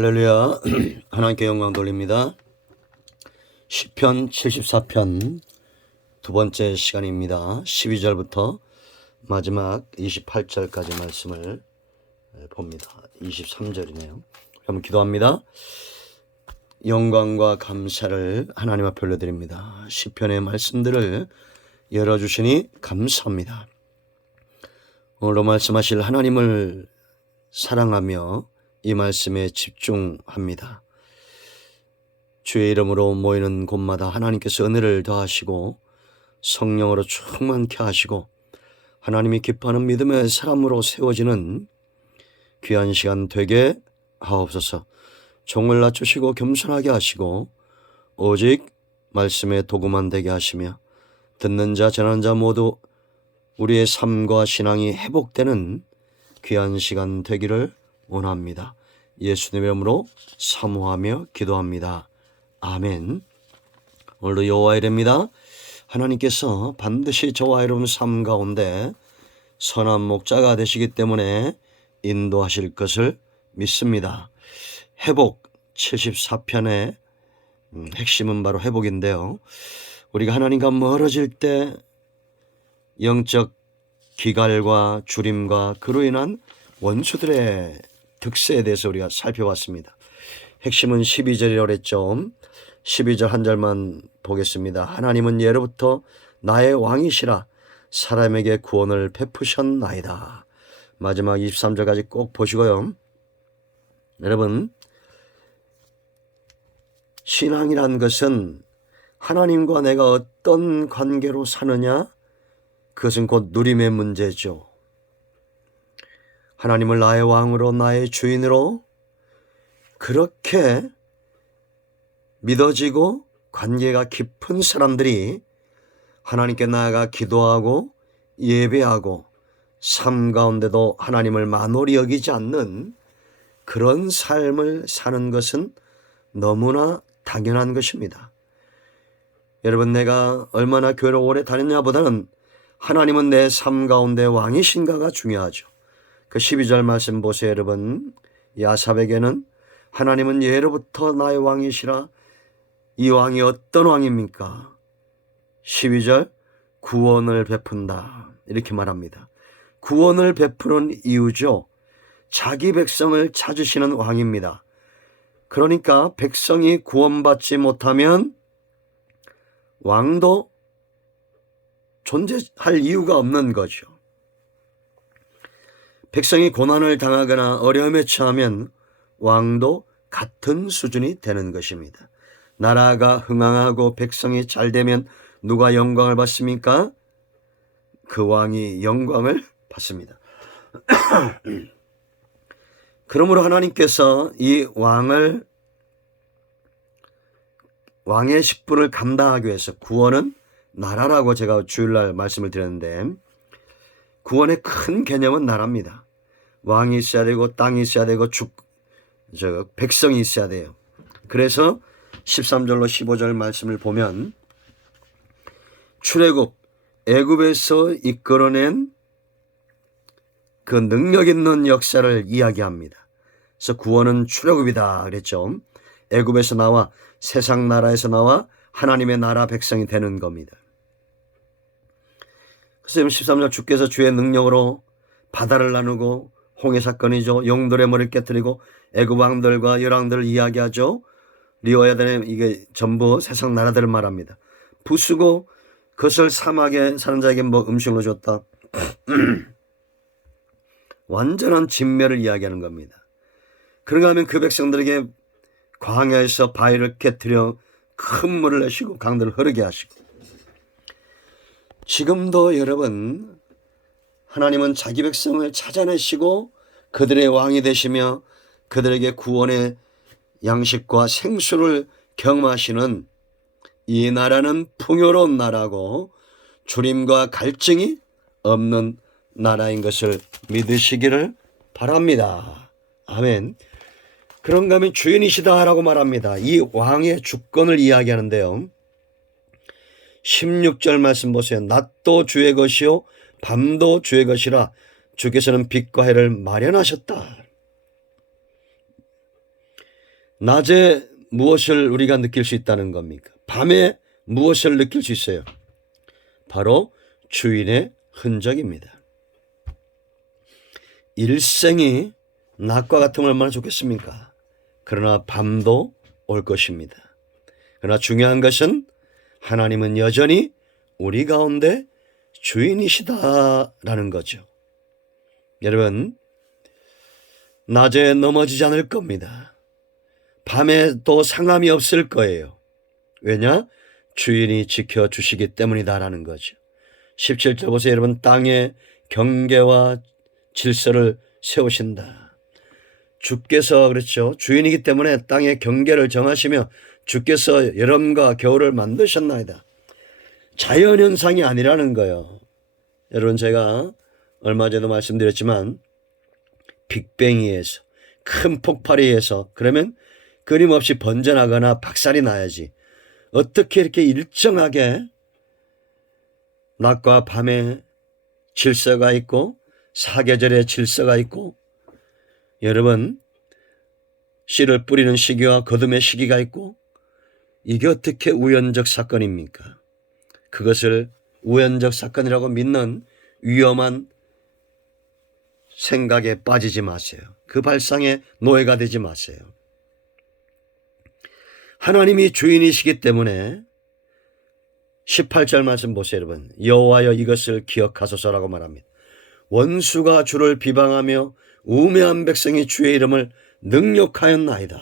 할렐루야. 하나님께 영광 돌립니다. 시편 74편 두 번째 시간입니다. 12절부터 마지막 28절까지 말씀을 봅니다. 23절이네요. 한번 기도합니다. 영광과 감사를 하나님 앞에 올려드립니다. 시편의 말씀들을 열어주시니 감사합니다. 오늘도 말씀하실 하나님을 사랑하며 이 말씀에 집중합니다. 주의 이름으로 모이는 곳마다 하나님께서 은혜를 더하시고 성령으로 충만케 하시고 하나님이 기뻐하는 믿음의 사람으로 세워지는 귀한 시간 되게 하옵소서. 종을 낮추시고 겸손하게 하시고 오직 말씀의 도구만 되게 하시며 듣는 자 전하는 자 모두 우리의 삶과 신앙이 회복되는 귀한 시간 되기를 원합니다. 예수님의 이름으로 사모하며 기도합니다. 아멘. 오늘도 여호와의 이름입니다. 하나님께서 반드시 저와 여러분 삶 가운데 선한 목자가 되시기 때문에 인도하실 것을 믿습니다. 회복 74편의 핵심은 바로 회복인데요. 우리가 하나님과 멀어질 때 영적 기갈과 주림과 그로 인한 원수들의 득세에 대해서 우리가 살펴봤습니다. 핵심은 12절이라고 그랬죠. 12절 한 절만 보겠습니다. 하나님은 예로부터 나의 왕이시라 사람에게 구원을 베푸셨나이다. 마지막 23절까지 꼭 보시고요. 여러분, 신앙이란 것은 하나님과 내가 어떤 관계로 사느냐, 그것은 곧 누림의 문제죠. 하나님을 나의 왕으로 나의 주인으로 그렇게 믿어지고 관계가 깊은 사람들이 하나님께 나아가 기도하고 예배하고 삶 가운데도 하나님을 만홀히 여기지 않는 그런 삶을 사는 것은 너무나 당연한 것입니다. 여러분, 내가 얼마나 교회를 오래 다녔냐보다는 하나님은 내 삶 가운데 왕이신가가 중요하죠. 그 12절 말씀 보세요. 여러분, 야삽에게는 하나님은 예로부터 나의 왕이시라. 이 왕이 어떤 왕입니까? 12절 구원을 베푼다 이렇게 말합니다. 구원을 베푸는 이유죠. 자기 백성을 찾으시는 왕입니다. 그러니까 백성이 구원받지 못하면 왕도 존재할 이유가 없는 거죠. 백성이 고난을 당하거나 어려움에 처하면 왕도 같은 수준이 되는 것입니다. 나라가 흥황하고 백성이 잘 되면 누가 영광을 받습니까? 그 왕이 영광을 받습니다. 그러므로 하나님께서 이 왕의 직분을 감당하기 위해서 구원은 나라라고 제가 주일날 말씀을 드렸는데, 구원의 큰 개념은 나라입니다. 왕이 있어야 되고 땅이 있어야 되고 백성이 있어야 돼요. 그래서 13절로 15절 말씀을 보면 출애굽 애굽에서 이끌어낸 그 능력 있는 역사를 이야기합니다. 그래서 구원은 출애굽이다 그랬죠. 애굽에서 나와 세상 나라에서 나와 하나님의 나라 백성이 되는 겁니다. 그래서 13절 주께서 주의 능력으로 바다를 나누고 홍해 사건이죠. 용돌의 머리를 깨뜨리고 애굽 왕들과 열왕들을 이야기하죠. 리오야단에 이게 전부 세상 나라들을 말합니다. 부수고 그것을 사막에 사는 자에게 음식으로 줬다. 완전한 진멸을 이야기하는 겁니다. 그런가 하면 그 백성들에게 광야에서 바위를 깨뜨려 큰 물을 내시고 강들을 흐르게 하시고, 지금도 여러분 하나님은 자기 백성을 찾아내시고 그들의 왕이 되시며 그들에게 구원의 양식과 생수를 경험하시는 이 나라는 풍요로운 나라고 주림과 갈증이 없는 나라인 것을 믿으시기를 바랍니다. 아멘. 그런가 하면 주인이시다라고 말합니다. 이 왕의 주권을 이야기하는데요. 16절 말씀 보세요. 낮도 주의 것이요 밤도 주의 것이라 주께서는 빛과 해를 마련하셨다. 낮에 무엇을 우리가 느낄 수 있다는 겁니까? 밤에 무엇을 느낄 수 있어요? 바로 주인의 흔적입니다. 일생이 낮과 같으면 얼마나 좋겠습니까? 그러나 밤도 올 것입니다. 그러나 중요한 것은 하나님은 여전히 우리 가운데 주인이시다라는 거죠. 여러분, 낮에 넘어지지 않을 겁니다. 밤에도 상함이 없을 거예요. 왜냐? 주인이 지켜주시기 때문이다라는 거죠. 17절 보세요. 여러분, 땅에 경계와 질서를 세우신다. 주께서 그렇죠. 주인이기 때문에 땅의 경계를 정하시며 주께서 여름과 겨울을 만드셨나이다. 자연현상이 아니라는 거예요. 여러분, 제가 얼마 전에도 말씀드렸지만 빅뱅에 의해서 큰 폭발에 의해서 그러면 끊임없이 번져나거나 박살이 나야지 어떻게 이렇게 일정하게 낮과 밤에 질서가 있고 사계절의 질서가 있고 여러분 씨를 뿌리는 시기와 거둠의 시기가 있고 이게 어떻게 우연적 사건입니까? 그것을 우연적 사건이라고 믿는 위험한 생각에 빠지지 마세요. 그 발상의 노예가 되지 마세요. 하나님이 주인이시기 때문에 18절 말씀 보세요, 여러분. 여호와여 이것을 기억하소서라고 말합니다. 원수가 주를 비방하며 우매한 백성이 주의 이름을 능욕하였나이다.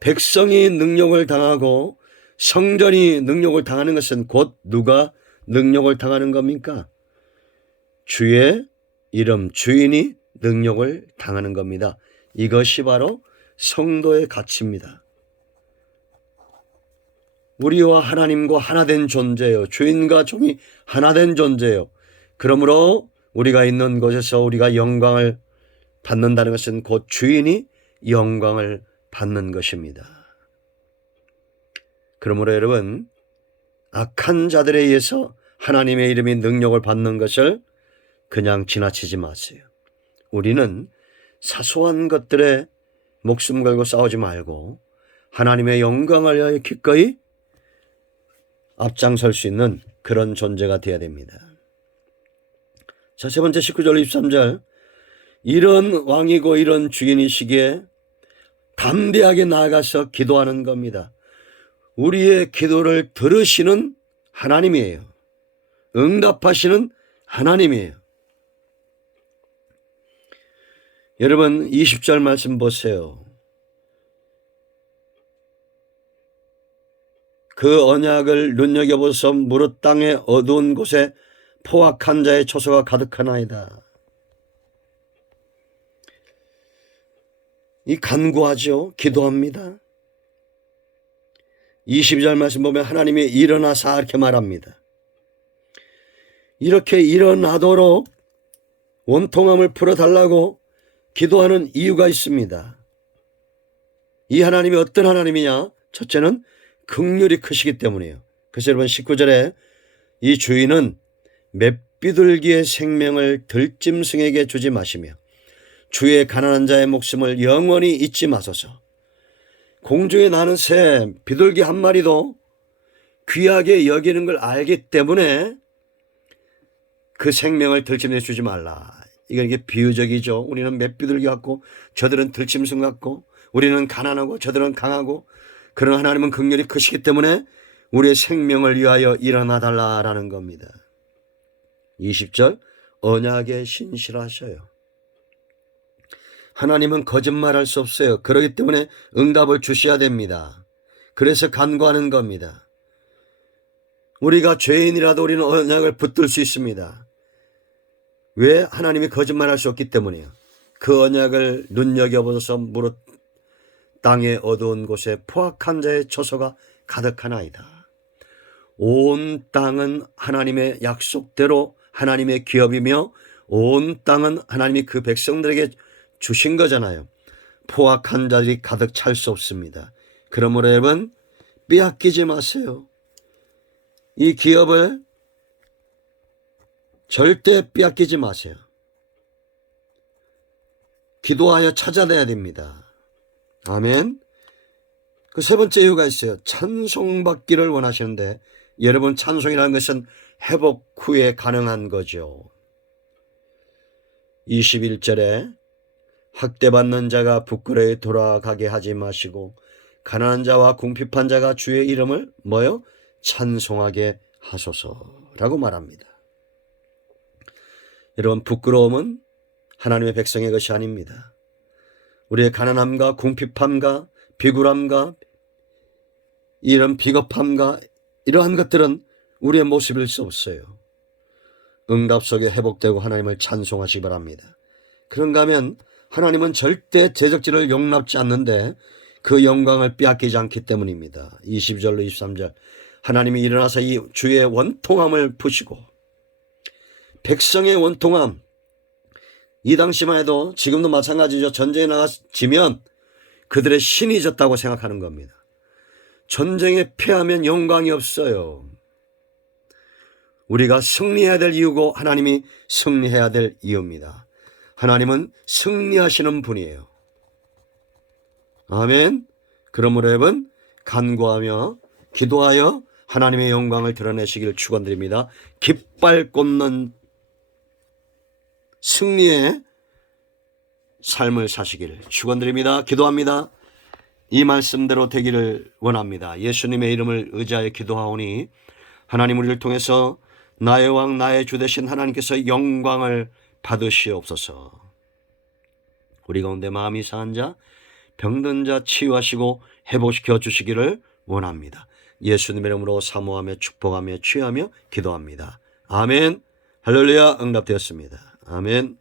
백성이 능욕을 당하고 성전이 능욕을 당하는 것은 곧 누가 능욕을 당하는 겁니까? 주의 이름 주인이 능욕을 당하는 겁니다. 이것이 바로 성도의 가치입니다. 우리와 하나님과 하나된 존재예요. 주인과 종이 하나된 존재예요. 그러므로 우리가 있는 곳에서 우리가 영광을 받는다는 것은 곧 주인이 영광을 받는 것입니다. 그러므로 여러분, 악한 자들에 의해서 하나님의 이름이 능력을 받는 것을 그냥 지나치지 마세요. 우리는 사소한 것들에 목숨 걸고 싸우지 말고 하나님의 영광을 위하여 기꺼이 앞장설 수 있는 그런 존재가 되어야 됩니다. 자, 세 번째 19절 23절 이런 왕이고 이런 주인이시기에 담대하게 나아가서 기도하는 겁니다. 우리의 기도를 들으시는 하나님이에요. 응답하시는 하나님이에요. 여러분 20절 말씀 보세요. 그 언약을 눈여겨보소 무릇 땅의 어두운 곳에 포악한 자의 초소가 가득하나이다. 이 간구하죠. 기도합니다. 22절 말씀 보면 하나님이 일어나사 이렇게 말합니다. 이렇게 일어나도록 원통함을 풀어달라고 기도하는 이유가 있습니다. 이 하나님이 어떤 하나님이냐? 첫째는 긍휼이 크시기 때문이에요. 그래서 여러분 19절에 이 주인은 맷비둘기의 생명을 들짐승에게 주지 마시며 주의 가난한 자의 목숨을 영원히 잊지 마소서. 공중에 나는 새 비둘기 한 마리도 귀하게 여기는 걸 알기 때문에 그 생명을 들짐승에 주지 말라. 이게 비유적이죠. 우리는 맷비둘기 같고 저들은 들짐승 같고 우리는 가난하고 저들은 강하고 그러나 하나님은 긍휼이 크시기 때문에 우리의 생명을 위하여 일어나 달라라는 겁니다. 20절 언약에 신실하셔요. 하나님은 거짓말할 수 없어요. 그렇기 때문에 응답을 주셔야 됩니다. 그래서 간구하는 겁니다. 우리가 죄인이라도 우리는 언약을 붙들 수 있습니다. 왜? 하나님이 거짓말할 수 없기 때문이에요. 그 언약을 눈여겨보소서 무릇 땅의 어두운 곳에 포악한 자의 초소가 가득하나이다. 온 땅은 하나님의 약속대로 하나님의 기업이며 온 땅은 하나님이 그 백성들에게 주신 거잖아요. 포악한 자들이 가득 찰 수 없습니다. 그러므로 여러분 빼앗기지 마세요. 이 기업을 절대 빼앗기지 마세요. 기도하여 찾아내야 됩니다. 아멘. 그 세 번째 이유가 있어요. 찬송받기를 원하시는데, 여러분, 찬송이라는 것은 회복 후에 가능한 거죠. 21절에 학대받는 자가 부끄러워 돌아가게 하지 마시고 가난한 자와 궁핍한 자가 주의 이름을 뭐요? 찬송하게 하소서라고 말합니다. 여러분, 부끄러움은 하나님의 백성의 것이 아닙니다. 우리의 가난함과 궁핍함과 비굴함과 이런 비겁함과 이러한 것들은 우리의 모습일 수 없어요. 응답 속에 회복되고 하나님을 찬송하시기 바랍니다. 그런가 하면 하나님은 절대 대적질을 용납지 않는데 그 영광을 빼앗기지 않기 때문입니다. 22절로 23절, 하나님이 일어나서 이 주의 원통함을 푸시고, 백성의 원통함, 이 당시만 해도 지금도 마찬가지죠. 전쟁에 나가지면 그들의 신이 졌다고 생각하는 겁니다. 전쟁에 패하면 영광이 없어요. 우리가 승리해야 될 이유고 하나님이 승리해야 될 이유입니다. 하나님은 승리하시는 분이에요. 아멘. 그러므로 여러분, 간구하며 기도하여 하나님의 영광을 드러내시길 축원드립니다. 깃발 꽂는 승리의 삶을 사시기를 축원드립니다. 기도합니다. 이 말씀대로 되기를 원합니다. 예수님의 이름을 의지하여 기도하오니 하나님, 우리를 통해서 나의 왕 나의 주 되신 하나님께서 영광을 받으시옵소서. 우리 가운데 마음이 상한 자, 병든 자 치유하시고 회복시켜 주시기를 원합니다. 예수님의 이름으로 사모하며 축복하며 취하며 기도합니다. 아멘. 할렐루야. 응답되었습니다. 아멘.